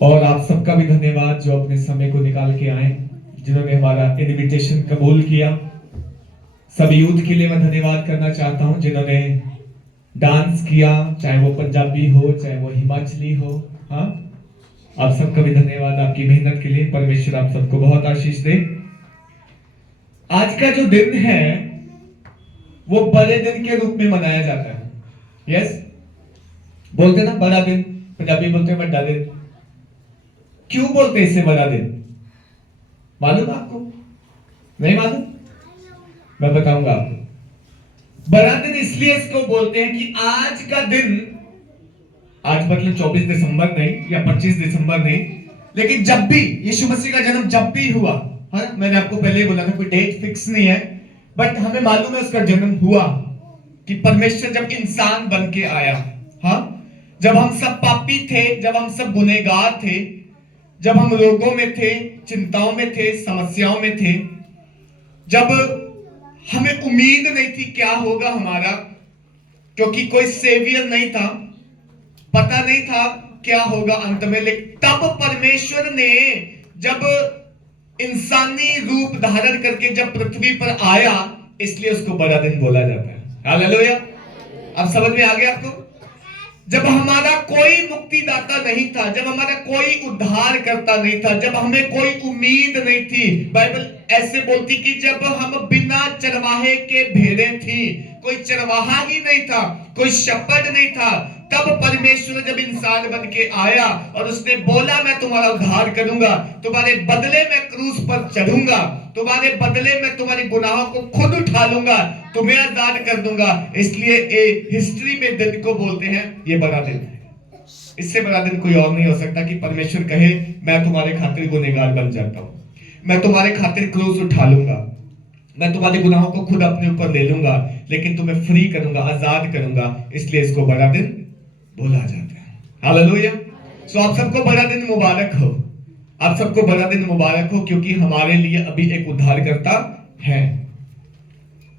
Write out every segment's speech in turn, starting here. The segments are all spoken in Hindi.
और आप सबका भी धन्यवाद जो अपने समय को निकाल के आए, जिन्होंने हमारा इनविटेशन कबूल किया। सब यूथ के लिए मैं धन्यवाद करना चाहता हूं जिन्होंने डांस किया, चाहे वो पंजाबी हो चाहे वो हिमाचली हो। हाँ, आप सबका भी धन्यवाद आपकी मेहनत के लिए। परमेश्वर आप सबको बहुत आशीष दे। आज का जो दिन है वो बड़े दिन के रूप में मनाया जाता है। यस, बोलते ना बड़ा दिन, पंजाबी बोलते हैं बड़ा दिन। क्यों बोलते हैं इसे बड़ा दिन? मालूम आपको? नहीं मालूम? मैं बताऊंगा आपको। बड़ा दिन इसलिए इसको बोलते हैं कि आज का दिन, आज मतलब 24 दिसंबर नहीं या 25 दिसंबर नहीं, लेकिन जब भी यीशु मसीह का जन्म जब भी हुआ, हाँ, मैंने आपको पहले ही बोला था कोई डेट फिक्स नहीं है, बट हमें मालूम है उसका जन्म हुआ कि परमेश्वर जब इंसान बन के आया। हाँ, जब हम सब पापी थे, जब हम सब गुनहगार थे, जब हम रोगों में थे, चिंताओं में थे, समस्याओं में थे, जब हमें उम्मीद नहीं थी क्या होगा हमारा, क्योंकि कोई सेवियर नहीं था, पता नहीं था क्या होगा अंत में, लेकिन तब परमेश्वर ने जब इंसानी रूप धारण करके जब पृथ्वी पर आया, इसलिए उसको बड़ा दिन बोला जाता है। हालेलुया! अब समझ में आ गया आपको? जब हमारा कोई मुक्तिदाता नहीं था, जब हमारा कोई उद्धार करता नहीं था, जब हमें कोई उम्मीद नहीं थी, बाइबल ऐसे बोलती कि जब हम बिना चरवाहे के भेड़ें थी, कोई चरवाहा ही नहीं था, कोई शपथ नहीं था, तब परमेश्वर जब इंसान बन के आया और उसने बोला मैं तुम्हारा उद्धार करूंगा, तुम्हारे बदले में क्रूस पर चढ़ूंगा, तुम्हारे बदले में तुम्हारे गुनाहों को खुद उठा लूंगा, तुम्हें आजाद कर दूंगा। इसलिए हिस्ट्री में दिन को बोलते हैं ये बड़ा दिन है। इससे बड़ा दिन कोई और नहीं हो सकता कि परमेश्वर कहे मैं तुम्हारे खातिर गुनहगार बन जाता हूं, मैं तुम्हारे खातिर क्रूस उठा लूंगा, मैं तुम्हारे गुनाहों को खुद अपने ऊपर ले लूंगा, लेकिन तुम्हें फ्री करूंगा, आजाद करूंगा। इसलिए इसको बड़ा दिन बोला जाता है। हालेलुया! सो आप सबको बड़ा दिन मुबारक हो, आप सबको बड़ा दिन मुबारक हो, क्योंकि हमारे लिए अभी एक उद्धारकर्ता है।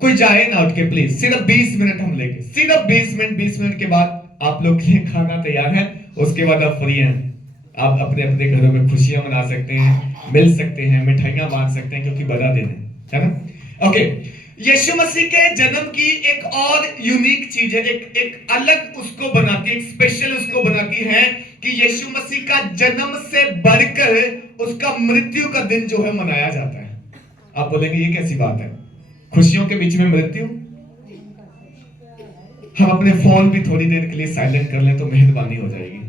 कोई जाए ना उठ के प्लीज, सिर्फ 20 मिनट हम लेंगे, सिर्फ 20 मिनट। 20 मिनट के बाद आप लोग के लिए खाना तैयार है, उसके बाद आप फ्री हैं, आप अपने अपने घरों में खुशियां मना सकते हैं, मिल सकते हैं, मिठाइयां बांट सकते हैं, क्योंकि बड़ा दिन है ना? ओके, यीशु मसीह के जन्म की एक और यूनिक चीज है, एक अलग उसको बनाती है, एक स्पेशल उसको बनाती है कि यीशु मसीह का जन्म से बढ़कर उसका मृत्यु का दिन जो है मनाया जाता है। आप बोलेंगे ये कैसी बात है, खुशियों के बीच में मृत्यु? हम अपने फोन भी थोड़ी देर के लिए साइलेंट कर लें तो मेहरबानी हो जाएगी।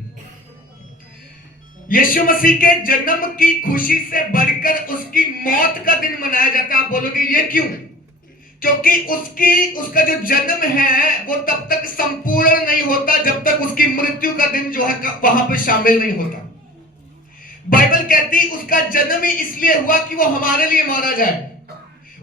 यीशु मसीह के जन्म की खुशी से बढ़कर उसकी मौत का दिन मनाया जाता है। आप बोलोगे ये क्यों? क्योंकि उसका जो जन्म है वो तब तक संपूर्ण नहीं होता जब तक उसकी मृत्यु का दिन जो है वहां पर शामिल नहीं होता। बाइबल कहती उसका जन्म ही इसलिए हुआ कि वो हमारे लिए मारा जाए,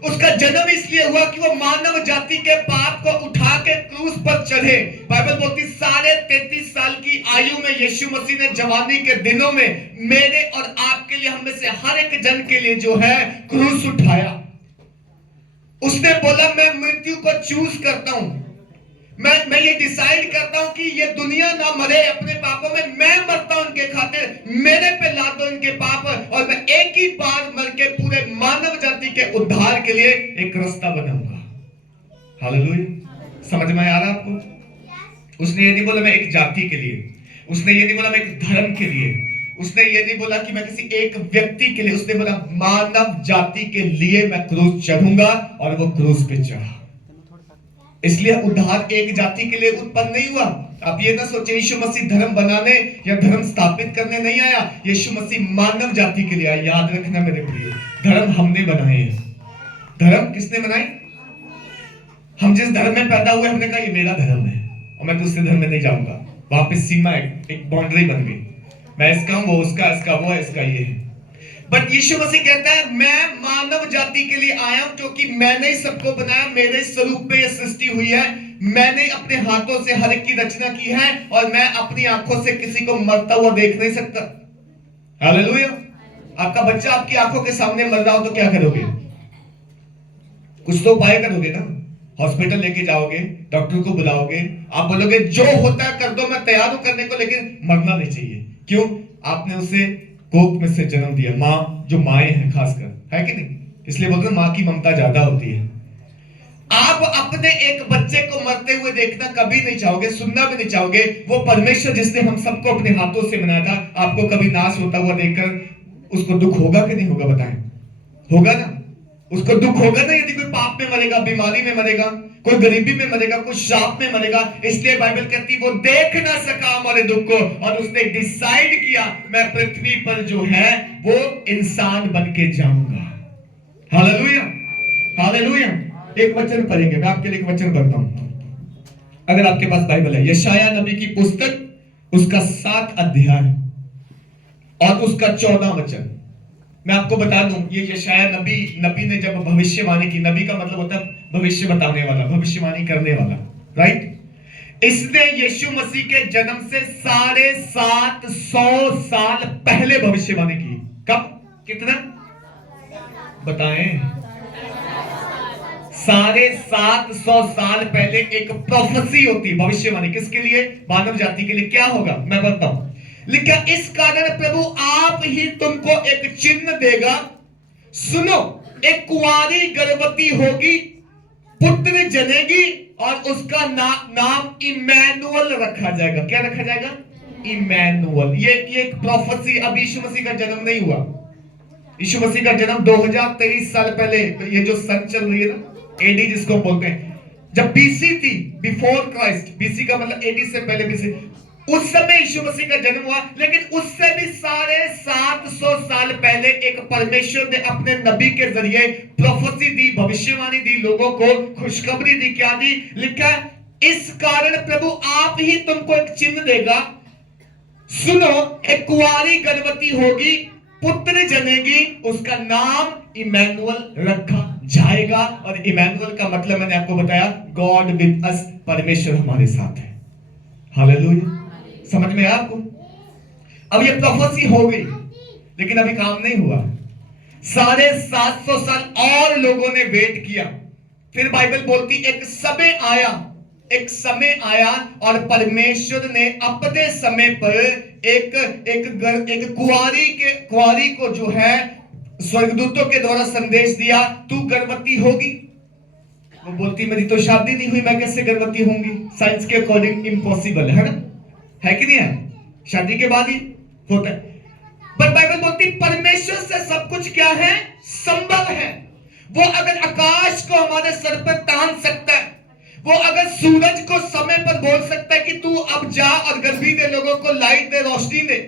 उसका जन्म इसलिए हुआ कि वो मानव जाति के पाप को उठा के क्रूस पर चढ़े। बाइबल बोलती 33.5 साल की आयु में यीशु मसीह ने जवानी के दिनों में मेरे और आपके लिए, हम में से हर एक जन के लिए जो है क्रूस उठाया। उसने बोला मैं मृत्यु को चूज करता हूं, मैं ये डिसाइड करता हूं कि ये दुनिया ना मरे अपने पापों में, मैं मरता हूं उनके खातिर, मेरे पे लाद दो इनके पाप, और मैं एक ही बार मर के पूरे मानव जाति के उद्धार के लिए एक रास्ता बनाऊंगा। हालेलुया! समझ में आ रहा आपको? उसने ये नहीं बोला मैं एक जाति के लिए, उसने ये नहीं बोला मैं एक धर्म के लिए, उसने ये नहीं बोला कि मैं किसी एक व्यक्ति के लिए, उसने बोला मानव जाति के लिए मैं क्रूस चढ़ूंगा, और वो क्रूस पे चढ़ा। इसलिए उद्धार एक जाति के लिए उत्पन्न नहीं हुआ। आप ये ना सोचे यीशु मसीह धर्म बनाने या धर्म स्थापित करने नहीं आया, यीशु मसीह मानव जाति के लिए आया। याद रखना मेरे प्रिय, धर्म हमने बनाए हैं। धर्म किसने बनाए? हम जिस धर्म में पैदा हुए हमने कहा ये मेरा धर्म है और मैं दूसरे धर्म में नहीं जाऊंगा। वहां पे सीमा एक बाउंड्री बन गई, मैं इसका हूं, वो उसका, इसका वो है, इसका ये है। बट यीशु मसीह कहता है मैं मानव जाति के लिए आया हूं, क्योंकि मैंने ही सबको बनाया, मेरे स्वरूप में यह सृष्टि हुई है, मैंने अपने हाथों से हर एक की रचना की है, और मैं अपनी आंखों से किसी को मरता हुआ देख नहीं सकता। हालेलुया! आपका बच्चा आपकी आंखों के सामने मर रहा हो तो क्या करोगे? कुछ तो उपाय करोगे ना, हॉस्पिटल लेके जाओगे, डॉक्टर को बुलाओगे, आप बोलोगे जो होता है कर दो, मैं तैयार हूं करने को, लेकिन मरना नहीं चाहिए। क्यों? आपने उसे कोख में से जन्म दिया। माँ, जो माएँ हैं खासकर, है कि नहीं, इसलिए बोलते हैं माँ की ममता ज्यादा होती है। आप अपने एक बच्चे को मरते हुए देखना कभी नहीं चाहोगे, सुनना भी नहीं चाहोगे। वो परमेश्वर जिसने हम सबको अपने हाथों से बनाया था, आपको कभी नाश होता हुआ देखकर उसको दुख होगा कि नहीं होगा? बताएं, होगा ना? उसको दुख होगा ना यदि कोई पाप में मरेगा, बीमारी में मरेगा, कोई गरीबी में मरेगा, कोई शाप में मरेगा। इसलिए बाइबल कहती है वो देख ना सका हमारे दुख को, और उसने डिसाइड किया मैं पृथ्वी पर जो है वो इंसान बन के जाऊंगा। Hallelujah, hallelujah. एक वचन पढ़ेंगे, मैं आपके लिए एक वचन पढ़ता हूं। अगर आपके पास बाइबल है, यशायाह नबी की पुस्तक, उसका 7 अध्याय और उसका 14 वचन। मैं आपको बता दूं, ये यशायाह नबी ने जब भविष्यवाणी की, नबी का मतलब होता है भविष्य बताने वाला, भविष्यवाणी करने वाला, राइट। इसने यीशु मसीह के जन्म से 750 साल पहले भविष्यवाणी की। कब? कितना बताएं? 750 साल पहले एक प्रोफेसी होती, भविष्यवाणी किसके लिए? मानव जाति के लिए। क्या होगा मैं बताता हूं। लिखा, इस कारण प्रभु आप ही तुमको एक चिन्ह देगा। सुनो, एक कुंवारी गर्भवती होगी, पुत्र जनेगी, और उसका नाम इमैनुअल रखा जाएगा। क्या रखा जाएगा? इमैनुअल। ये एक प्रोफेसी। अब यीशु मसीह का जन्म नहीं हुआ। यीशु मसीह का जन्म 2023 साल पहले, ये जो सन चल रही है ना, एडी जिसको बोलते हैं, जब बीसी थी, बिफोर क्राइस्ट, बीसी का मतलब एडी से पहले, बीसी, उस समय यीशु मसीह का जन्म हुआ। लेकिन उससे भी 750 साल पहले एक परमेश्वर ने अपने नबी के जरिए प्रोफेसी दी, भविष्यवाणी दी, लोगों को खुशखबरी दी। क्या दी? लिखा, इस कारण प्रभु आप ही तुमको एक चिन्ह देगा। सुनो, एक कुंवारी गर्भवती होगी, पुत्र जनेगी, उसका नाम इमैनुअल रखा जाएगा। और इमैनुअल का मतलब मैंने आपको बताया, गॉड विद अस, परमेश्वर हमारे साथ है। हालेलुया। समझ में आपको? अब ये प्रोफेसी हो गई, लेकिन अभी काम नहीं हुआ। 750 साल और लोगों ने वेट किया। फिर बाइबल बोलती एक समय आया, एक समय आया, और परमेश्वर ने अपने समय पर एक कुंवारी को जो है स्वर्गदूतों के द्वारा संदेश दिया, तू गर्भवती होगी। वो बोलती मेरी तो शादी नहीं हुई, मैं कैसे गर्भवती होंगी? साइंस के अकॉर्डिंग इम्पॉसिबल है ना, है कि नहीं है? शादी के बाद ही होता है। पर बाइबल बोलती परमेश्वर से सब कुछ क्या है? संभव है। वो अगर आकाश को हमारे सर पर तान सकता है, वो अगर सूरज को समय पर बोल सकता है कि तू अब जा और गर्मी दे, लोगों को लाइट दे, रोशनी दे,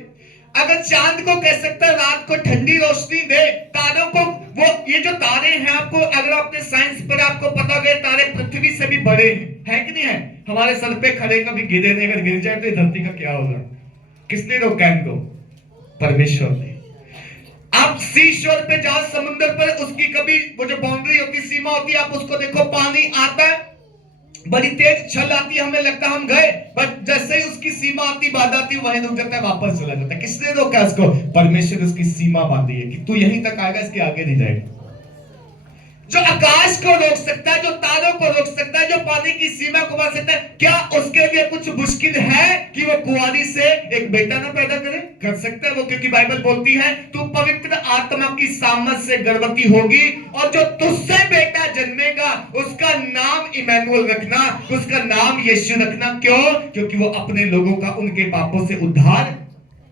अगर चांद को कह सकता है रात को ठंडी रोशनी दे, तारों को, वो ये जो तारे हैं, आपको अगर आपने साइंस पर आपको पता होगा तारे पृथ्वी से भी बड़े हैं, है कि नहीं है? हमारे सर पे खड़े कभी गिरे नहीं, अगर गिर जाए तो धरती का क्या होगा? किसने रोका इनको? परमेश्वर ने। आप सी शोर पे जाओ, समुद्र पर, उसकी कभी वो जो बाउंड्री होती, सीमा होती है, आप उसको देखो, पानी आता है, बड़ी तेज छल आती है, हमें लगता है हम गए, बट जैसे ही उसकी सीमा आती, बाधा आती, वहीं रुक जाता है, वापस चला जाता है। किसने रोका उसको? परमेश्वर। उसकी सीमा बांधी है कि तू यहीं तक आएगा, इसके आगे नहीं जाएगा। जो आकाश को रोक सकता है, जो तारों को रोक सकता है, जो पानी की सीमा को बांध सकता है, क्या उसके लिए कुछ मुश्किल है कि वो कुंवारी से एक बेटा ना पैदा करे? कर सकता है वो, क्योंकि बाइबल बोलती है तू पवित्र आत्मा की सामर्थ से गर्भवती होगी, और जो तुझसे बेटा जन्मेगा उसका नाम इमैनुअल रखना, उसका नाम यीशु रखना। क्यों? क्योंकि वो अपने लोगों का उनके पापों से उद्धार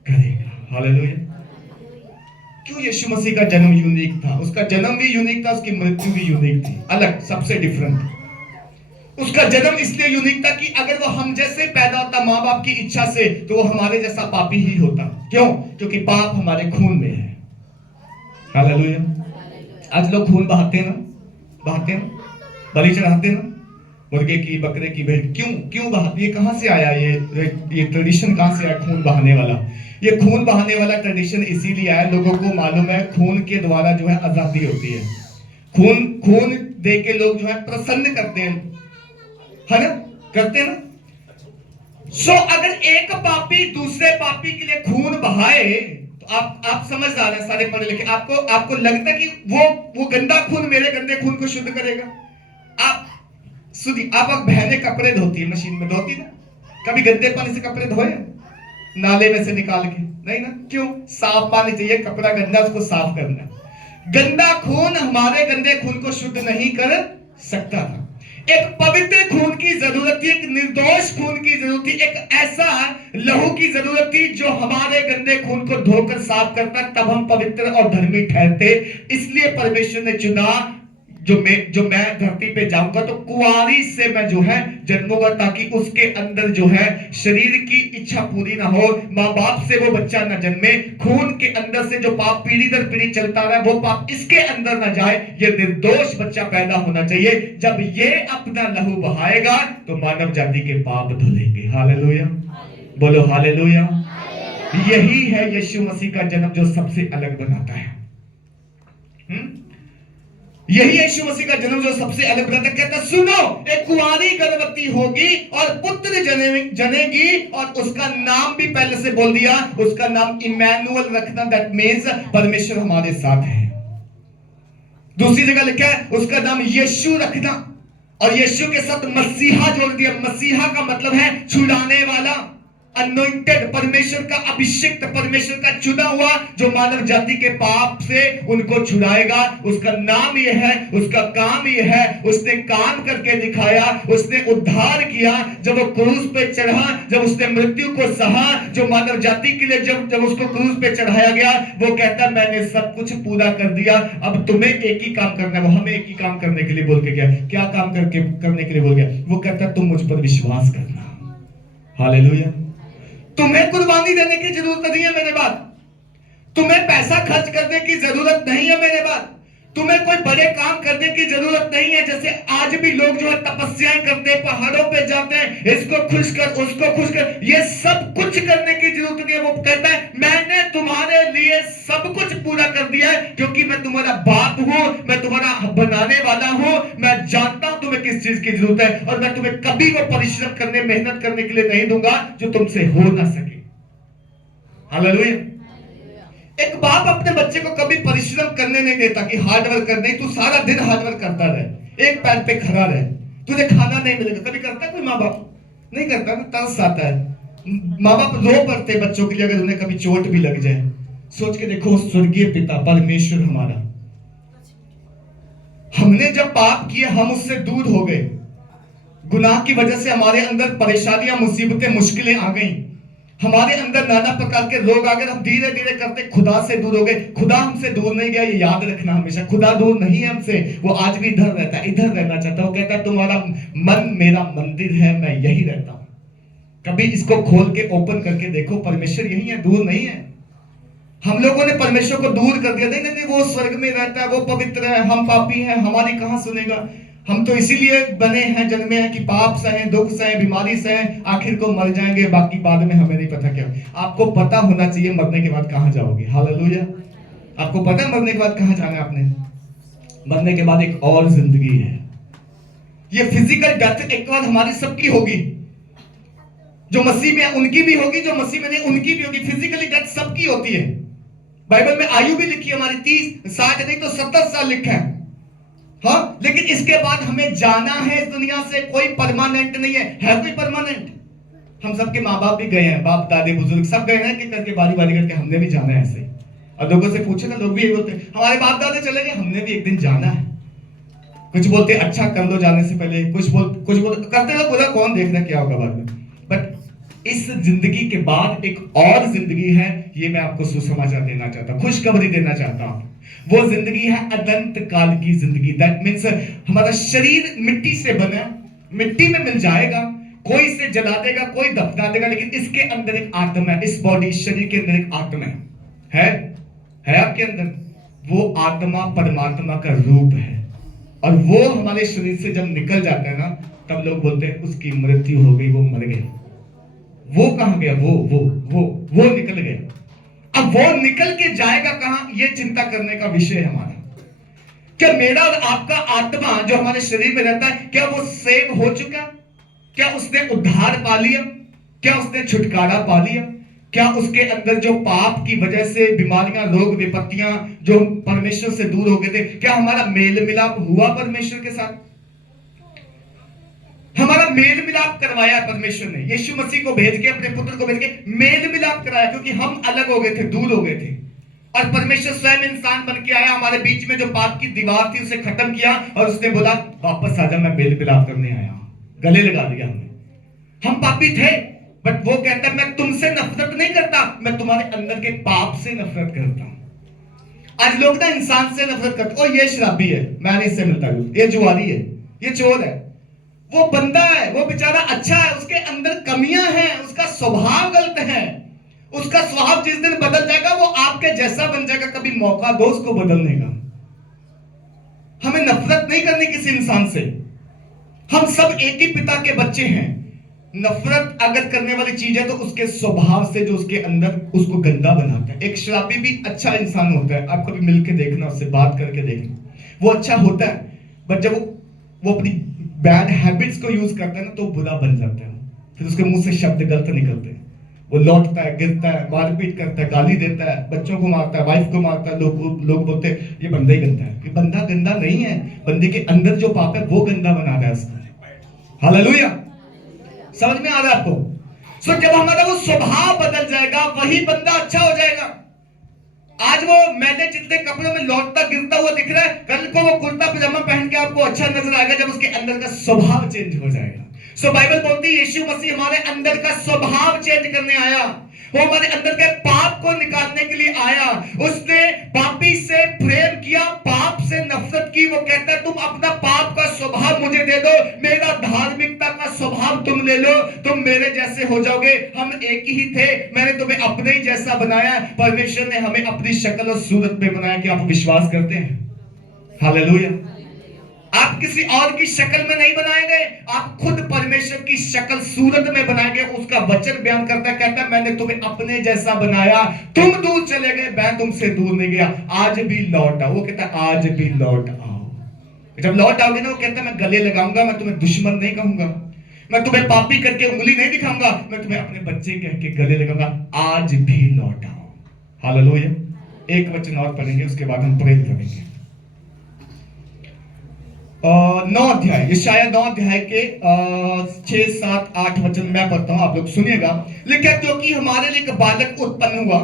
करेगा। हालेलुया। क्यों यीशु मसीह का जन्म यूनिक था? उसका जन्म भी यूनिक था, उसकी मृत्यु भी यूनिक थी, अलग, सबसे डिफरेंट। उसका जन्म इसलिए यूनिक था कि अगर वो हम जैसे पैदा होता माँ बाप की इच्छा से, तो वो हमारे जैसा पापी ही होता। क्यों? क्योंकि पाप हमारे खून में है। हालेलुया। आज लोग खून बहाते हैं ना, बहाते हैं, बलि चढ़ाते हैं ना, मुर्गे की, बकरे की, भेड़। क्यों बहाते? ये कहां से आया? ये ट्रेडिशन कहां से आया खून बहाने वाला? ये खून बहाने वाला ट्रेडिशन इसीलिए आया, लोगों को मालूम है खून के द्वारा जो है आजादी होती है। खून दे के लोग जो है प्रसन्न करते हैं, है ना, करते हैं ना। सो अगर एक पापी दूसरे पापी के लिए खून बहाए, तो आप समझदार हैं, सारे पढ़े लिखे, आपको लगता है कि वो गंदा खून मेरे गंदे खून को शुद्ध करेगा? आप बहनें कपड़े धोती है, मशीन में धोती ना, कभी गंदे पानी से कपड़े धोए? नाले में से निकाल के? नहीं ना। क्यों? साफ पानी चाहिए, कपड़ा गंदा उसको साफ करना। गंदा खून हमारे गंदे खून को शुद्ध नहीं कर सकता था। एक पवित्र खून की जरूरत थी, एक निर्दोष खून की जरूरत थी, एक ऐसा लहू की जरूरत थी जो हमारे गंदे खून को धोकर साफ करता, तब हम पवित्र और धर्मी ठहरते। इसलिए परमेश्वर ने चुना जो मैं धरती पे जाऊंगा तो कुंवारी से मैं जो है जन्मूंगा, ताकि उसके अंदर जो है शरीर की इच्छा पूरी ना हो, माँ बाप से वो बच्चा ना जन्मे, खून के अंदर से जो पाप पीढ़ी दर पीढ़ी चलता रहा वो पाप इसके अंदर ना जाए, ये निर्दोष बच्चा पैदा होना चाहिए। जब ये अपना लहू बहाएगा तो मानव जाति के पाप धुलेंगे। हालेलुया, बोलो हालेलुया। यही है यीशु मसीह का जन्म जो सबसे अलग बनाता है। यही यीशु मसीह का जन्म जो सबसे अलग बनाता है। कहता सुनो, एक कुंवारी गर्भवती होगी और पुत्र जनेगी, और उसका नाम भी पहले से बोल दिया, उसका नाम इमैनुअल रखना, दैट मींस परमेश्वर हमारे साथ है। दूसरी जगह लिखा है उसका नाम यीशु रखना, और यीशु के साथ मसीहा जोड़ दिया। मसीहा का मतलब है छुड़ाने वाला, अनॉइंटेड, परमेश्वर का अभिषिक्त, परमेश्वर का चुना हुआ, जो मानव जाति के पाप से उनको छुड़ाएगा। उसका नाम यह है, उसका काम यह है, उसने काम करके दिखाया, उसने उद्धार किया। जब वो क्रूस पे चढ़ा, जब उसने मृत्यु को सहा, जो मानव जाति के लिए जब उसको क्रूस पे चढ़ाया गया, वो कहता मैंने सब कुछ पूरा कर दिया, अब तुम्हें एक ही काम करना है। वो हमें एक ही काम करने के लिए बोल के गया। क्या काम करने के लिए बोल गया? वो कहता तुम मुझ पर विश्वास करना। हालेलुया। तुम्हें कुर्बानी देने की जरूरत नहीं है मेरे बाद, तुम्हें पैसा खर्च करने की जरूरत नहीं है मेरे बाद, तुम्हें कोई बड़े काम करने की जरूरत नहीं है। जैसे आज भी लोग जो है तपस्याएं करते हैं, पहाड़ों पे जाते हैं, इसको खुश कर, उसको खुश कर, ये सब कुछ करने की जरूरत नहीं है। वो कहता है मैंने तुम्हारे लिए सब कुछ पूरा कर दिया है, क्योंकि मैं तुम्हारा बाप हूं, मैं तुम्हारा बनाने वाला हूं, मैं जानता हूं तुम्हें किस चीज की जरूरत है, और मैं तुम्हें कभी वो परिश्रम करने, मेहनत करने के लिए नहीं दूंगा जो तुमसे हो ना सके। हालेलुया। एक बाप अपने बच्चे को कभी परिश्रम करने नहीं देता कि हार्ड वर्क कर, नहीं तू सारा दिन हार्ड वर्क करता रहे, एक पैर पे खड़ा रहे, तुझे खाना नहीं मिलेगा। कभी करता है कोई माँ बाप? नहीं करता ना, तरस आता है। माँ बाप रो पड़ते बच्चों के लिए अगर उन्हें कभी चोट भी लग जाए। सोच के देखो, स्वर्गीय पिता परमेश्वर हमारा, हमने जब पाप किए हम उससे दूर हो गए, गुनाह की वजह से हमारे अंदर परेशानियां, मुसीबतें, मुश्किलें आ गई, हमारे अंदर नाना प्रकार के रोग आ गए, हम धीरे धीरे करते खुदा से दूर हो गए। खुदा हमसे दूर नहीं गया, ये याद रखना हमेशा, खुदा दूर नहीं है हमसे, वो आज भी इधर रहता है, इधर रहना चाहता है। वो कहता है तुम्हारा मन मेरा मंदिर है, मैं यही रहता हूं। कभी इसको खोल के ओपन करके देखो, परमेश्वर यही है, दूर नहीं है। हम लोगों ने परमेश्वर को दूर कर दिया, नहीं नहीं नहीं, वो स्वर्ग में रहता है, वो पवित्र है, हम पापी हैं, हमारी कहां सुनेगा। हम तो इसीलिए बने हैं, जन्मे हैं कि पाप सहें, दुख सहें, बीमारी सहें, आखिर को मर जाएंगे, बाकी बाद में हमें नहीं पता क्या। आपको पता होना चाहिए मरने के बाद कहां जाओगे। हालेलुया। आपको पता है मरने के बाद कहां जाना है आपने? मरने के बाद एक और जिंदगी है। ये फिजिकल डेथ एक बार हमारी सबकी होगी, जो मसीह में उनकी भी होगी, जो मसीह में नहीं उनकी भी होगी। फिजिकली डेथ सबकी होती है। बाइबल में आयु भी लिखी है हमारी 30, 60 नहीं तो 70 साल लिखा है। हाँ, लेकिन इसके बाद हमें जाना है इस दुनिया से, कोई परमानेंट नहीं है कोई परमानेंट? हम सबके माँ बाप भी गए हैं, बाप दादे बुजुर्ग सब गए हैं कि करके बारी बारी करके हमने भी जाना है ऐसे। और लोगों से पूछे ना, लोग भी यही बोलते हैं हमारे बाप दादे चले गए, हमने भी एक दिन जाना है। कुछ बोलते अच्छा कर लो जाने से पहले, कुछ बोल करते लोग, बोला कौन देख रहा क्या होगा बाद में। बट इस जिंदगी के बाद एक और जिंदगी है, ये मैं आपको सुसमाचार देना चाहता हूं, खुशखबरी देना चाहता हूं। वो जिंदगी है अनंत काल की जिंदगी। दैट मीन्स हमारा शरीर मिट्टी से बना, मिट्टी में मिल जाएगा, कोई इसे जला देगा, कोई दफना देगा, लेकिन इसके अंदर एक आत्मा है, इस बॉडी शरीर के अंदर एक आत्मा है आपके अंदर। वो आत्मा परमात्मा का रूप है, और वो हमारे शरीर से जब निकल जाता है ना, तब लोग बोलते हैं उसकी मृत्यु हो गई, वो मर गए। वो कहां गया? वो निकल गया। अब वो निकल के जाएगा कहां, ये चिंता करने का विषय है हमारा। क्या मेरा और आपका आत्मा जो हमारे शरीर में रहता है, क्या वो सेव हो चुका? क्या उसने उद्धार पा लिया? क्या उसने छुटकारा पा लिया? क्या उसके अंदर जो पाप की वजह से बीमारियां, रोग, विपत्तियां, जो परमेश्वर से दूर हो गए थे, क्या हमारा मेल मिलाप हुआ परमेश्वर के साथ? हमारा मेल मिलाप करवाया परमेश्वर ने, यीशु मसीह को भेज के, अपने पुत्र को भेज के मेल मिलाप कराया, क्योंकि हम अलग हो गए थे, दूर हो गए थे। और परमेश्वर स्वयं इंसान बन के आया, हमारे बीच में जो पाप की दीवार थी उसे खत्म किया, और उसने बोला वापस आजा, मैं मेल मिलाप करने आया हूं। गले लगा दिया हमने। हम पापी थे, बट वो कहता है मैं तुमसे नफरत नहीं करता, मैं तुम्हारे अंदर के पाप से नफरत करता हूं। आज लोग ना इंसान से नफरत करते, ओ ये शराबी है, मैं नहीं इससे मिलता, ये जुआरी है, ये चोर है, वो बंदा है, वो बेचारा अच्छा है, उसके अंदर कमियां हैं, उसका स्वभाव गलत है, उसका स्वभाव जिस दिन बदल जाएगा वो आपके जैसा बन जाएगा। कभी मौका दो उसको बदलने का। हमें नफरत नहीं करनी किसी इंसान से, हम सब एक ही पिता के बच्चे हैं। नफरत अगर करने वाली चीज है तो उसके स्वभाव से, जो उसके अंदर, उसको गंदा बनाता है। एक शराबी भी अच्छा इंसान होता है, आप कभी मिलके देखना, उससे बात करके देखना, वो अच्छा होता है, बट जब वो अपनी बैड हैबिट्स को यूज करता है ना तो बुरा बन जाता है। फिर उसके मुंह से शब्द गलत निकलते हैं, वो लौटता है, गिरता है, मारपीट करता है, गाली देता है, बच्चों को मारता है, वाइफ को मारता है। लोग बोलते हैं ये बंदा ही गंदा है। ये बंदा गंदा नहीं है, बंदे के अंदर जो पाप है वो गंदा बना रहा है उसको। हालेलुया, समझ में आ रहा है आपको? सो जब हमारा वो स्वभाव बदल जाएगा, वही बंदा अच्छा हो जाएगा। आज वो मैले चितले कपड़ों में लौटता गिरता हुआ दिख रहा है, कल को वो कुर्ता पजामा पहन के आपको अच्छा नजर आएगा जब उसके अंदर का स्वभाव चेंज हो जाएगा। सो बाइबल बोलती है यीशु मसीह हमारे अंदर का स्वभाव चेंज करने आया, वो हमारे अंदर के पाप को निकालने के लिए आया। उसने पापी से प्रेम किया, पाप से नफरत की। वो कहता है तुम अपना पाप का स्वभाव मुझे दे दो, मेरा धार्मिकता का स्वभाव तुम ले लो, तुम मेरे जैसे हो जाओगे। हम एक ही थे, मैंने तुम्हें अपने ही जैसा बनाया। परमेश्वर ने हमें अपनी शक्ल और सूरत में बनाया। कि आप विश्वास करते हैं? हालेलुया। आप किसी और की शक्ल में नहीं बनाए गए, आप खुद परमेश्वर की शक्ल सूरत में बनाए गए। उसका वचन बयान करता है, कहता है मैंने तुम्हें अपने जैसा बनाया। तुम दूर चले गए, मैं तुमसे दूर नहीं गया, आज भी लौट आओ। वो कहता है आज भी लौट आओ। जब लौट आओगे ना, वो कहता है मैं गले लगाऊंगा, मैं तुम्हें दुश्मन नहीं कहूंगा, मैं तुम्हें पापी करके उंगली नहीं दिखाऊंगा, मैं तुम्हें अपने बच्चे कह के गले लगाऊंगा। आज भी लौट आओ। हालेलुया। एक वचन और पढ़ेंगे, उसके बाद हम प्रेयर करेंगे। 9 अध्याय, यशायाह 9 अध्याय के 6, 7, 8 वचन मैं पढ़ता हूं, आप लोग सुनिएगा। लिखा क्योंकि हमारे लिए एक बालक उत्पन्न हुआ,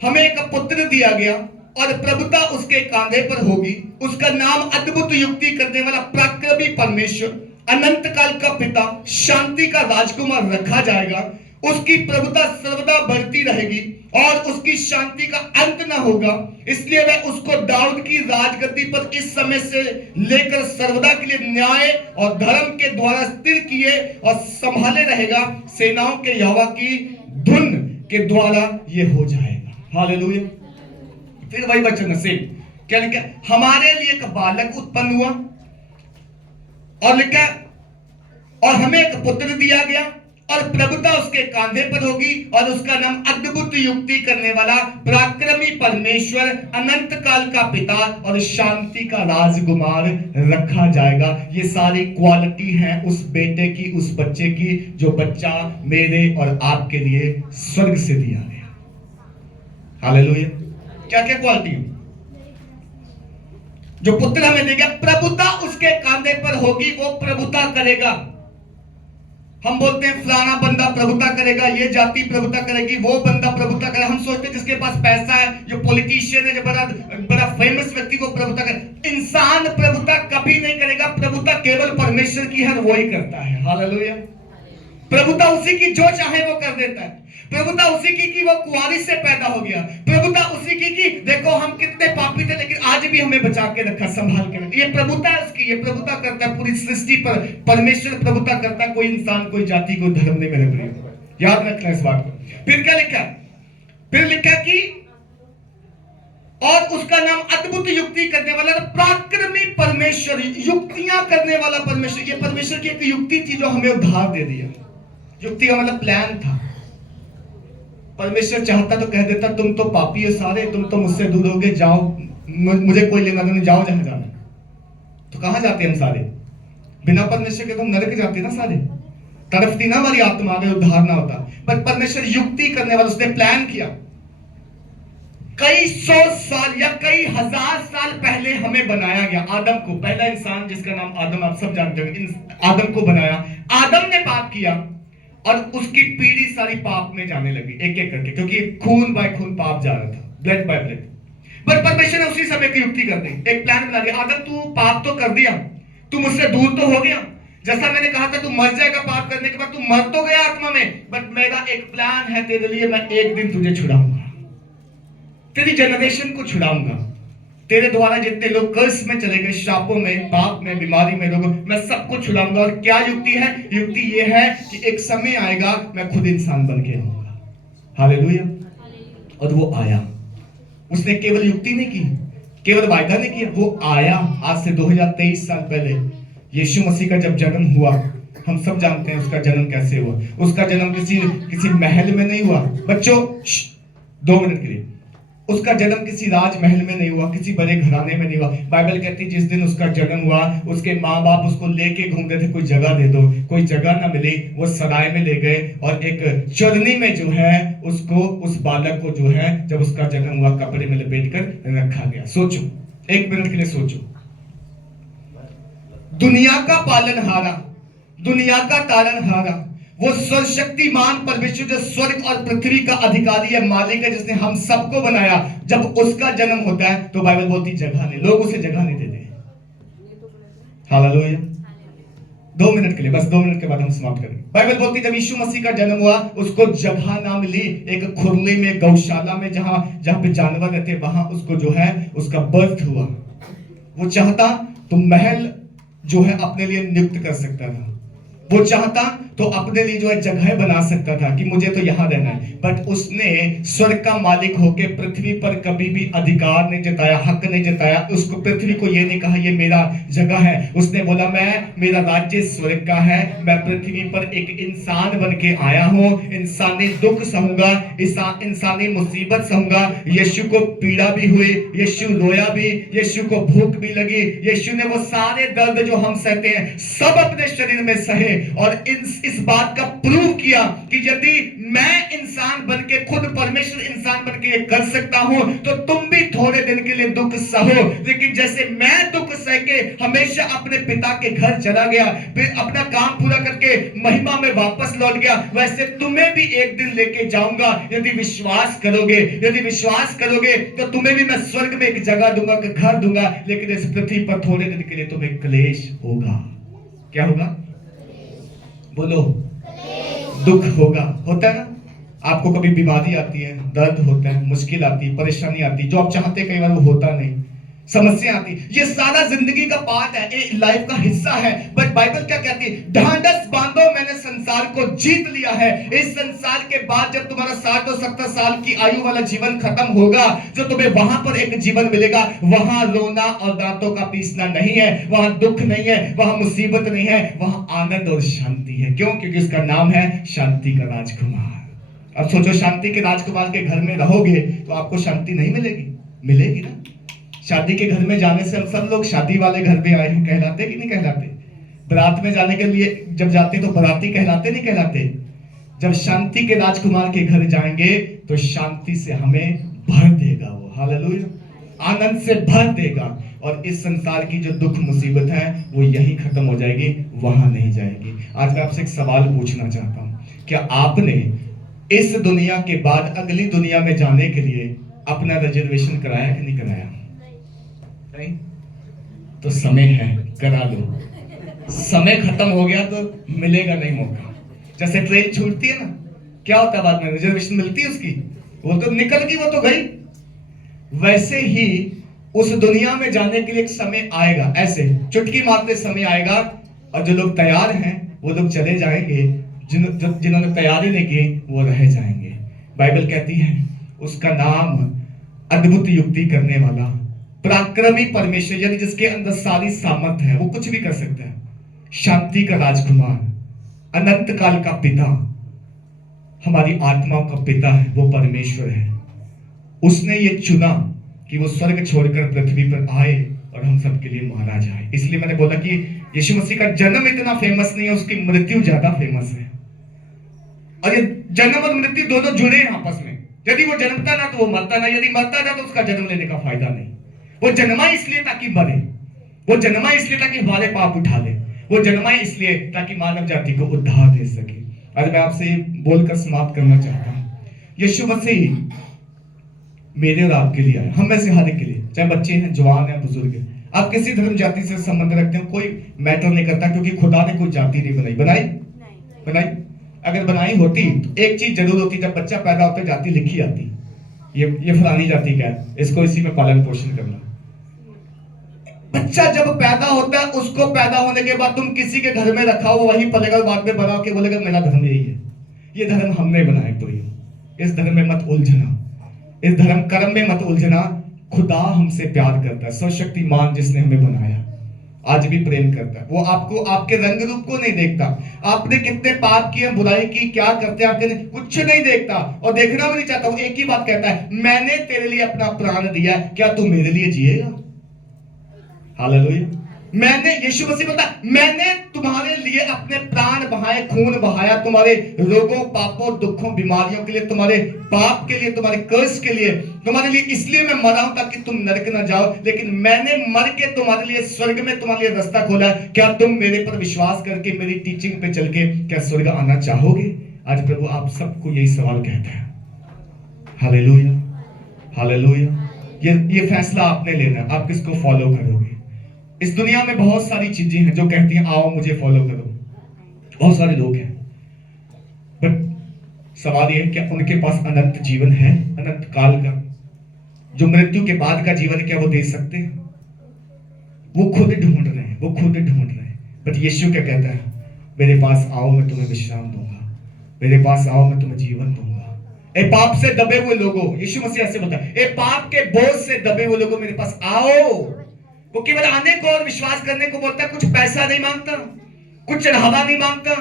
हमें एक पुत्र दिया गया, और प्रभुता उसके कांधे पर होगी। उसका नाम अद्भुत युक्ति करने वाला, पराक्रमी परमेश्वर, अनंत काल का पिता, शांति का राजकुमार रखा जाएगा। उसकी प्रभुता सर्वदा बढ़ती रहेगी और उसकी शांति का अंत न होगा। इसलिए वह उसको दाऊद की राजगद्दी पर इस समय से लेकर सर्वदा के लिए न्याय और धर्म के द्वारा स्थिर किए और संभाले रहेगा। सेनाओं के यहोवा की धुन के द्वारा ये हो जाएगा। हालेलुया। फिर वही वचन से क्या लिखा? हमारे लिए एक बालक उत्पन्न हुआ, और लिखा और हमें एक पुत्र दिया गया, और प्रभुता उसके कांधे पर होगी, और उसका नाम अद्भुत युक्ति करने वाला, पराक्रमी परमेश्वर, अनंत काल का पिता और शांति का राजकुमार रखा जाएगा। ये सारी क्वालिटी हैं उस बेटे की, उस बच्चे की, जो बच्चा मेरे और आपके लिए स्वर्ग से दिया गया। हालेलुया। क्या क्या क्वालिटी है जो पुत्र हमें देगा? प्रभुता उसके कांधे पर होगी, वो प्रभुता करेगा। हम बोलते हैं फलाना बंदा प्रभुता करेगा, ये जाति प्रभुता करेगी, वो बंदा प्रभुता करेगा। हम सोचते हैं जिसके पास पैसा है, जो पॉलिटिशियन है, जो बड़ा फेमस व्यक्ति, को प्रभुता करे। इंसान प्रभुता कभी नहीं करेगा। प्रभुता केवल परमेश्वर की है, वो ही करता है। हालेलुया। प्रभुता उसी की जो चाहे वो कर देता है। प्रभुता उसी की कि वो कुंवारी से पैदा हो गया। प्रभुता उसी की कि देखो हम कितने पापी थे लेकिन आज भी हमें बचा के रखा, संभाल के रखा। ये प्रभुता है उसकी, ये प्रभुता करता है पूरी सृष्टि पर। परमेश्वर प्रभुता करता है, कोई इंसान, कोई जाति, कोई धर्म नहीं। मेरे प्रिय याद रखना इस बात को। फिर क्या लिखा? फिर लिखा कि और उसका नाम अद्भुत युक्ति करने वाला, पराक्रमी परमेश्वर, युक्तियां करने वाला परमेश्वर। ये परमेश्वर की एक युक्ति थी जो हमें उद्धार दे दिया। युक्ति का मतलब प्लान था। परमेश्वर चाहता तो कह देता तुम तो पापी हो सारे, तुम तो मुझसे दूर हो गए, जाओ, मुझे कोई लेना नहीं, जाओ जहां जाना। तो कहां जाते हम सारे? बिना परमेश्वर के तो हम नरक जाते ना सारे। तड़पती ना हमारी आत्मा, अगर उद्धार ना होता। पर परमेश्वर युक्ति करने वाला, उसने प्लान किया। कई सौ साल या कई हजार साल पहले हमें बनाया गया। आदम को, पहला इंसान जिसका नाम आदम, आप सब जानते हो, आदम को बनाया। आदम ने पाप किया और उसकी पीढ़ी सारी पाप में जाने लगी एक एक करके, क्योंकि खून बाय खून पाप जा रहा था, ब्लड बाय ब्लड। पर परमेश्वर ने उसी समय की युक्ति कर दी, एक प्लान बना दिया। आदम तू पाप तो कर दिया, तू मुझसे दूर तो हो गया, जैसा मैंने कहा था तू मर जाएगा पाप करने के बाद, तू मर तो गया आत्मा में, बट मेरा एक प्लान है तेरे लिए, मैं एक दिन तुझे छुड़ाऊंगा, तेरी जनरेशन को छुड़ाऊंगा, तेरे द्वारा जितने लोग कर्स में चले गए, श्रापों में, पाप में, बीमारी में, रोगों, मैं सबको छुड़ाऊंगा। और क्या युक्ति है? युक्ति ये है कि एक समय आएगा मैं खुद इंसान बन के आऊंगा। हालेलुया। और वो आया। उसने केवल युक्ति नहीं की, केवल वायदा नहीं किया, वो आया। आज से 2023 साल पहले यीशु मसीह का जब जन्म हुआ, हम सब जानते हैं उसका जन्म कैसे हुआ। उसका जन्म किसी महल में नहीं हुआ। बच्चों 2 मिनट के लिए, उसका जन्म किसी राजमहल में नहीं हुआ, किसी बड़े घराने में नहीं हुआ। बाइबल कहती है जिस दिन उसका जन्म हुआ, उसके माँ बाप उसको लेके घूम रहे थे, कोई जगह दे दो, कोई जगह ना मिली, वो सराय में ले गए और एक चरनी में जो है उसको, उस बालक को जो है, जब उसका जन्म हुआ, कपड़े में लपेट कर रखा गया। सोचो, 1 मिनट के लिए सोचो, दुनिया का पालनहारा, दुनिया का तारनहारा, वो सर्वशक्तिमान परमेश्वर जो स्वर्ग और पृथ्वी का अधिकारी है, मालिक है, जिसने हम सबको बनाया, जब उसका जन्म होता है तो बाइबल बोलती जगह नहीं, लोग उसे जगह नहीं देते। हालेलुया। 2 मिनट के लिए, बस 2 मिनट के बाद हम समाप्त करेंगे। बाइबल बोलती जब यीशु मसीह का जन्म हुआ, उसको जगह ना मिली। एक खुरली में, गौशाला में, जहां पे जानवर रहते, वहां उसको जो है उसका बर्थ हुआ। वो चाहता तो महल जो है अपने लिए नियुक्त कर सकता था, वो चाहता तो अपने लिए जो है जगह बना सकता था कि मुझे तो यहां रहना है, बट उसने स्वर्ग का मालिक होके पृथ्वी पर कभी भी अधिकार नहीं जताया, हक नहीं जताया। उसको, पृथ्वी को ये नहीं कहा ये मेरा जगह है। उसने बोला मेरा राज्य स्वर्ग का है, मैं पृथ्वी पर एक इंसान बन के आया हूं, इंसानी दुख सहूंगा, इंसानी मुसीबत सहूंगा। यीशु को पीड़ा भी हुई, यीशु रोया भी, यीशु को भूख भी लगी, यीशु ने वो सारे दर्द जो हम सहते हैं सब अपने शरीर में सहे और इस बात का प्रूव किया कि यदि मैं इंसान बनके, खुद परमेश्वर इंसान बनके ये कर सकता हूं, तो तुम भी थोड़े दिन के लिए दुख सहो। लेकिन जैसे मैं दुख सह के हमेशा अपने पिता के घर चला गया, फिर अपना काम पूरा करके महिमा में वापस लौट गया, वैसे तुम्हें भी एक दिन लेके जाऊंगा। यदि विश्वास करोगे, यदि विश्वास करोगे तो तुम्हें भी मैं स्वर्ग में एक जगह दूंगा, घर दूंगा। लेकिन इस पृथ्वी पर थोड़े दिन के लिए तुम्हें क्लेश होगा। क्या होगा? बोलो, दुख होगा। होता है ना, आपको कभी बीमारी आती है, दर्द होता है, मुश्किल आती है, परेशानी आती है, जो आप चाहते कई बार वो होता नहीं, समस्या आती। ये सारा जिंदगी का पार्ट है, ये लाइफ का हिस्सा है। बट बाइबल क्या कहती है? ढांढस बांधो, मैंने संसार को जीत लिया है। इस संसार के बाद जब तुम्हारा 60 और 70 साल की आयु वाला जीवन खत्म होगा, जो तुम्हें वहां पर एक जीवन मिलेगा, वहां रोना और दांतों का पीसना नहीं है, वहां दुख नहीं है, वहां मुसीबत नहीं है, वहां आनंद और शांति है। क्यों? क्योंकि उसका नाम है शांति का राजकुमार। अब सोचो, शांति के राजकुमार के घर में रहोगे तो आपको शांति नहीं मिलेगी? मिलेगी ना। शादी के घर में जाने से हम सब लोग शादी वाले घर पे आए हैं कहलाते कि नहीं कहलाते? बारात में जाने के लिए जब जाते तो बाराती कहलाते नहीं कहलाते? जब शांति के राजकुमार के घर जाएंगे तो शांति से हमें भर देगा वो। हालेलुया। आनंद से भर देगा और इस संसार की जो दुख मुसीबत है वो यही खत्म हो जाएगी, वहां नहीं जाएगी। आज मैं आपसे एक सवाल पूछना चाहता हूं, क्या आपने इस दुनिया के बाद अगली दुनिया में जाने के लिए अपना रिजर्वेशन कराया कि नहीं कराया? नहीं? तो समय है, करा लो। समय खत्म हो गया तो मिलेगा नहीं मौका। जैसे ट्रेन छूटती है ना, क्या होता है बाद में? रिजर्वेशन मिलती है उसकी, वो तो निकल गई, वो तो गई। वैसे ही उस दुनिया में जाने के लिए एक समय आएगा, ऐसे चुटकी मारते समय आएगा और जो लोग तैयार हैं वो लोग चले जाएंगे, जिन्होंने तैयारी नहीं की वो रह जाएंगे। बाइबल कहती है उसका नाम अद्भुत युक्ति करने वाला, पराक्रमी परमेश्वर, यानी जिसके अंदर सारी सामर्थ्य है, वो कुछ भी कर सकता है। शांति का राजकुमार, अनंत काल का पिता, हमारी आत्माओं का पिता है, वो परमेश्वर है। उसने ये चुना कि वो स्वर्ग छोड़कर पृथ्वी पर आए और हम सबके लिए महाराज आए। इसलिए मैंने बोला कि यीशु मसीह का जन्म इतना फेमस नहीं है, उसकी मृत्यु ज्यादा फेमस है। और ये जन्म और मृत्यु दोनों जुड़े हैं आपस में। यदि वो जन्मता ना तो वो मरता ना, यदि मरता ना तो उसका जन्म लेने का फायदा नहीं। वो जन्मा इसलिए ताकि मरे, वो जन्मा इसलिए ताकि हमारे पाप उठा ले, वो जन्मा इसलिए ताकि मानव जाति को उद्धार दे सके। आज मैं आपसे बोलकर समाप्त करना चाहता हूं, यीशु मसीह मेरे और आपके लिए आया, हम में से हर एक के लिए, चाहे बच्चे हैं, जवान हैं, बुजुर्ग हैं। आप किसी धर्म जाति से संबंध रखते हो, कोई मैटर नहीं करता, क्योंकि खुदा ने कोई जाति नहीं बनाई। बनाई अगर बनाई होती तो एक चीज जरूर होती, जब बच्चा पैदा होता है जाति लिखी आती, ये फलानी जाति का है, इसको इसी में पालन पोषण करना। बच्चा जब पैदा होता है, उसको पैदा होने के बाद तुम किसी के घर में रखा हो, वहीं पलेगा, बाद में बड़ा होकर बोलेगा मेरा धर्म यही है। ये धर्म हमने बनाया, तो इस धर्म में मत उलझना, इस धर्म कर्म में मत उलझना। खुदा हमसे प्यार करता है, सर्वशक्तिमान जिसने हमें बनाया आज भी प्रेम करता है। वो आपको, आपके रंग रूप को नहीं देखता, आपने कितने पाप किए, बुराई की, क्या करते हैं, आपके कुछ नहीं देखता और देखना भी नहीं चाहता। वो एक ही बात कहता है, मैंने तेरे लिए अपना प्राण दिया, क्या तू मेरे लिए जिएगा? हालेलुया। मैंने, यीशु मसीह बोलता, मैंने तुम्हारे लिए अपने प्राण बहाए, खून बहाया, तुम्हारे रोगों, पापों, दुखों, बीमारियों के लिए, तुम्हारे पाप के लिए, तुम्हारे कर्ज के लिए, तुम्हारे लिए इसलिए मैं मरा हूं ताकि तुम नरक ना जाओ। लेकिन मैंने मर के तुम्हारे लिए स्वर्ग में तुम्हारे लिए रास्ता खोला। क्या तुम मेरे पर विश्वास करके, मेरी टीचिंग पे चल के क्या स्वर्ग आना चाहोगे? आज प्रभु आप सबको यही सवाल कहता है। Hallelujah, hallelujah. ये फैसला आपने लेना, आप किसको फॉलो करोगे। इस दुनिया में बहुत सारी चीजें हैं जो कहती हैं आओ मुझे फॉलो करो, बहुत सारे लोग हैं, बट सवाल ये है क्या उनके पास अनंत जीवन है, अनंत काल का, जो मृत्यु के बाद का जीवन क्या वो दे सकते हैं? वो खुद ढूंढ रहे हैं, वो खुद ढूंढ रहे हैं। बट यीशु क्या कहता है, मेरे पास आओ मैं तुम्हें विश्राम दूंगा, मेरे पास आओ मैं तुम्हें जीवन दूंगा। ए पाप से दबे हुए लोगों, यीशु मसीह ऐसे बोलता है, ए पाप के बोझ से दबे हुए लोगों मेरे पास आओ। वो केवल आने को और विश्वास करने को बोलता है, कुछ पैसा नहीं मांगता, कुछ चढ़ावा नहीं मांगता,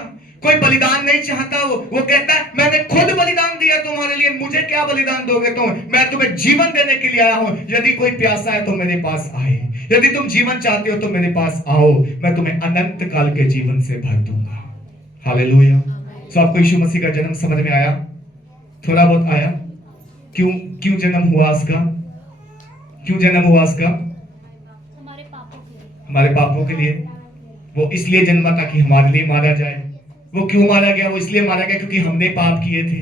कोई बलिदान नहीं चाहता। वो कहता है मैंने खुद बलिदान दिया तुम्हारे लिए, मुझे क्या बलिदान दोगे तुम? मैं तुम्हें जीवन देने के लिए आया हूं। यदि कोई प्यासा है तो मेरे पास आए, यदि तुम जीवन चाहते हो तो मेरे पास आओ, मैं तुम्हें अनंत काल के जीवन से भर दूंगा। हालेलुया। तो आपको यीशु मसीह का जन्म समझ में आया? थोड़ा बहुत आया? क्यों जन्म हुआ उसका? क्यों जन्म हुआ उसका? हमारे पापों के लिए। वो इसलिए जन्मा ताकि हमारे लिए मारा जाए। वो क्यों मारा गया? वो इसलिए मारा गया क्योंकि हमने पाप किए थे।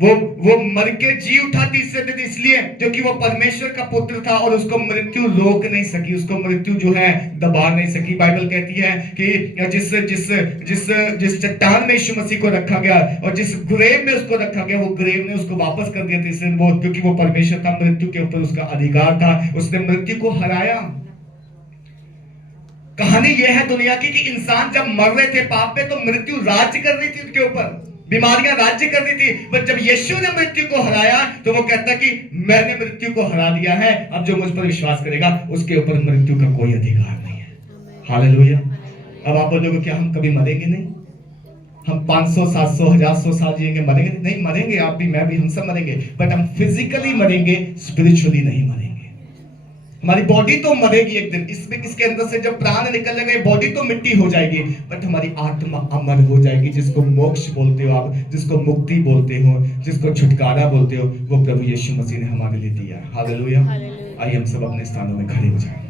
वो मर के जी उठा तीसरे दिन, इसलिए क्योंकि वो परमेश्वर का पुत्र था और उसको मृत्यु रोक नहीं सकी, उसको मृत्यु जो है दबा नहीं सकी। बाइबल कहती है कि जिस चट्टान में यीशु मसीह को रखा गया और जिस ग्रेव में उसको रखा गया, वो ग्रेव ने उसको वापस कर दिया तीसरे दिन, वो क्योंकि वो परमेश्वर था, मृत्यु के ऊपर उसका अधिकार था, उसने मृत्यु को हराया। कहानी यह है दुनिया की कि इंसान जब मर रहे थे पाप में तो मृत्यु राज्य कर रही थी उनके ऊपर, बीमारियां राज्य कर रही थी। पर जब यीशु ने मृत्यु को हराया तो वो कहता कि मैंने मृत्यु को हरा दिया है, अब जो मुझ पर विश्वास करेगा उसके ऊपर मृत्यु का कोई अधिकार नहीं है। हालेलुया। अब आप बोलोगे क्या हम कभी मरेंगे नहीं? हम 500, 700, 1000, 100 साल जिएंगे, मरेंगे नहीं? मरेंगे, आप भी, मैं भी, हम सब मरेंगे, बट हम फिजिकली मरेंगे, स्पिरिचुअली नहीं मरेंगे। हमारी बॉडी तो मरेगी एक दिन, इसके अंदर से जब प्राण निकलेगा ये बॉडी तो मिट्टी हो जाएगी, बट हमारी आत्मा अमर हो जाएगी, जिसको मोक्ष बोलते हो आप, जिसको मुक्ति बोलते हो, जिसको छुटकारा बोलते हो, वो प्रभु यीशु मसीह ने हमारे लिए दिया है। हालेलुया। आइए हम सब अपने स्थानों में खड़े हो जाएं।